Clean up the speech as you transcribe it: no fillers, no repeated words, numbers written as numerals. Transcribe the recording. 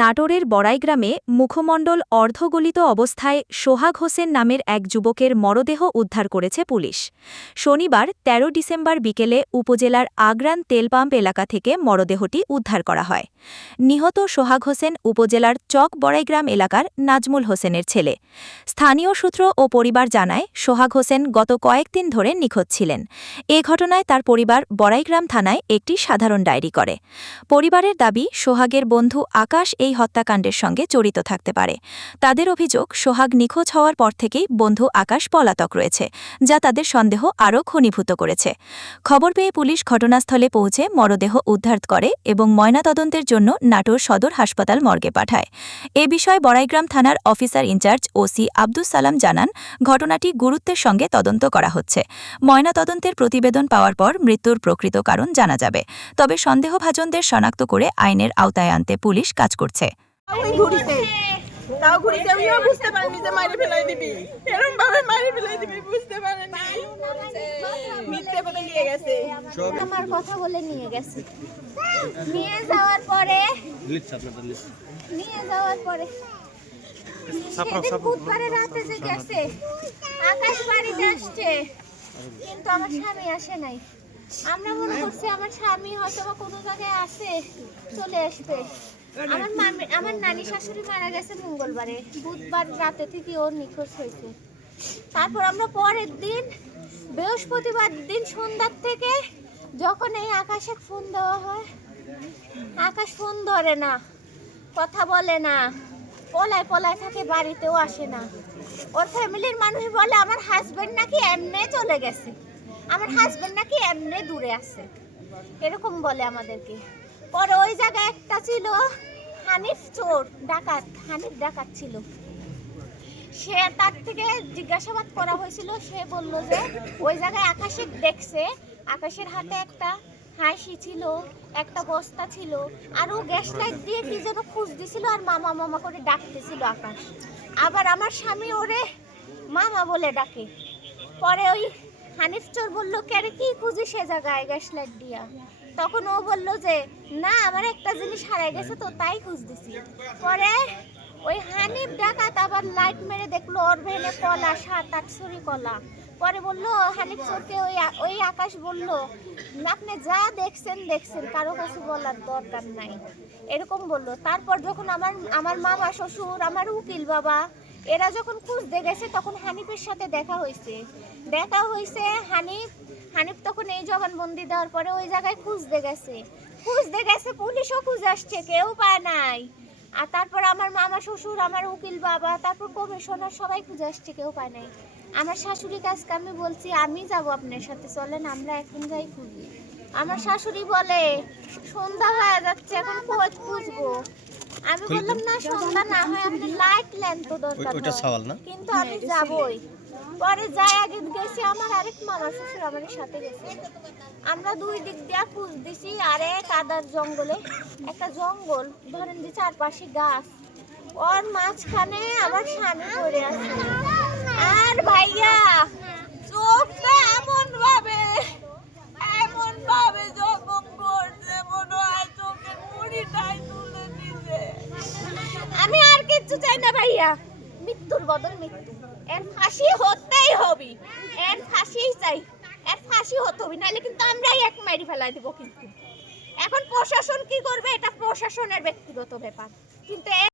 নাটোরের বড়াইগ্রামে মুখমণ্ডল অর্ধগলিত অবস্থায় সোহাগ হোসেন নামের এক যুবকের মরদেহ উদ্ধার করেছে পুলিশ। শনিবার ১৩ ডিসেম্বর বিকেলে উপজেলার আগ্রান তেলপাম্প এলাকা থেকে মরদেহটি উদ্ধার করা হয়। নিহত সোহাগ হোসেন উপজেলার চক বড়াইগ্রাম এলাকার নাজমুল হোসেনের ছেলে। স্থানীয় সূত্র ও পরিবার জানায়, সোহাগ হোসেন গত কয়েকদিন ধরে নিখোঁজ ছিলেন। এ ঘটনায় তার পরিবার বড়াইগ্রাম থানায় একটি সাধারণ ডায়েরি করে। পরিবারের দাবি, সোহাগের বন্ধু আকাশ এই হত্যাকাণ্ডের সঙ্গে জড়িত থাকতে পারে। তাদের অভিযোগ, সোহাগ নিখোঁজ হওয়ার পর থেকেই বন্ধু আকাশ পলাতক রয়েছে, যা তাদের সন্দেহ আরও ঘনীভূত করেছে। খবর পেয়ে পুলিশ ঘটনাস্থলে পৌঁছে মরদেহ উদ্ধার করে এবং ময়নাতদন্তের জন্য নাটোর সদর হাসপাতাল মর্গে পাঠায়। এ বিষয়ে বড়াইগ্রাম থানার officer in charge OC Abdus Salam জানান, ঘটনাটি গুরুত্বের সঙ্গে তদন্ত করা হচ্ছে। ময়নাতদন্তের প্রতিবেদন পাওয়ার পর মৃত্যুর প্রকৃত কারণ জানা যাবে। তবে সন্দেহভাজনদের শনাক্ত করে আইনের আওতায় আনতে পুলিশ কাজ করছে। আমার কথা বলে নিয়ে গেছে, নিয়ে যাওয়ার পরে বুধবারে রাতে যে গেছে, আকাশ বাড়িতে আসছে, কিন্তু আমার স্বামী আসে নাই। আমরা মনে করছি আমার স্বামী হয়তো বা কোনো জায়গায় আছে, চলে আসবে। আমার নানি শাশুড়ি মারা গেছে মঙ্গলবারে, বুধবার রাতে থেকে ওর নিখোঁজ হয়েছে। তারপর আমরা পরের দিন বৃহস্পতিবার দিন সন্ধ্যার থেকে যখন এই আকাশে ফোন দেওয়া হয়, আকাশ ফোন ধরে না, কথা বলে না, পলায় থাকে, বাড়িতেও আসে না। ওর ফ্যামিলির মানুষ বলে আমার হাজবেন্ড নাকি এমনি চলে গেছে, আমার হাজবেন্ড নাকি এমনি দূরে আছে, এরকম বলে আমাদেরকে। পরে ওই জায়গায় একটা ছিল হানিফ চোর ডাকাত, হানিফ ডাকাত ছিল। সে তার থেকে জিজ্ঞাসাবাদ করা হয়েছিল, সে বলল যে ওই জায়গায় আকাশে দেখছে, আকাশের হাতে একটা হাসি ছিল, একটা বস্তা ছিল, আর ও গ্যাস লাইট দিয়ে কি যেন খুঁজ দিছিল আর মামা মামা করে ডাকতেছিল আকাশ। আবার আমার স্বামী ওরে মামা বলে ডাকে। পরে ওই হানিফ চোর বললো, কেরে কি খুঁজি সে জায়গায় গ্যাস লাইট দিয়া? তখন ও বলল যে না, আমার একটা জিনিস হারাই গেছে তো তাই খুঁজ দিছি। পরে ওই হানিফ ডাকাত আবার লাইট মেরে দেখলো ওর ভেনে কলা, 7-8 ছড়ি কলা। পরে বললো হানিফ চোরকে, ওই আকাশ বলল, আপনি যা দেখছেন, কারো কাছে বলার দরকার নাই, এরকম বললো। তারপর যখন আমার মামা শ্বশুর, আমার উকিল বাবা, এরা যখন খুঁজতে গেছে, তখন হানিফের সাথে দেখা হয়েছে। হানিফ তখন এই জবানবন্দি দেওয়ার পরে ওই জায়গায় খুঁজতে গেছে, পুলিশও খুঁজে আসছে, কেউ পায় নাই। আর তারপর আমার মামা শ্বশুর, আমার উকিল বাবা, তারপর কমিশনার, সবাই খুঁজে আসছে, কেউ পায় নাই। আমার শাশুড়ি কাজকে আমি বলছি, আমি যাব আপনার সাথে, চলেন আমরা এখন যাই খুঁজি। আমার শাশুড়ি বলে সন্ধ্যা হয়ে যাচ্ছে, এখন খুঁজবো। আমি বললাম না, সন্ধ্যা না হয় আপনি লাইট লেন তো দরকার, কিন্তু আমি যাবই। পরে যাই আগে গেছি, আমার আরেক মামা শ্বশুর আমার সাথে গেছে। আমরা দুই দিক দিয়ে খুঁজ দিছি, আরে কাদার জঙ্গলে, একটা জঙ্গল, ধরেন যে চারপাশে গাছ, ওর মাঝখানে আমার স্বামী পড়ে আছে। আর ভাইয়া চোখটা এমন ভাবে জখম করছে, মনে হয় চোখের মুড়িটাই তুলে দিছে। আমি আর কিচ্ছু চাই না ভাইয়া, মৃত্যুর বদল মৃত্যু, এর ফাঁসি হতেই হবে, এর ফাঁসিই চাই, এর ফাঁসি হতে হবে, নাহলে কিন্তু আমরাই এক মারি ফেলাই দেবো। কিন্তু এখন প্রশাসন কি করবে, এটা প্রশাসনের ব্যক্তিগত ব্যাপার, কিন্তু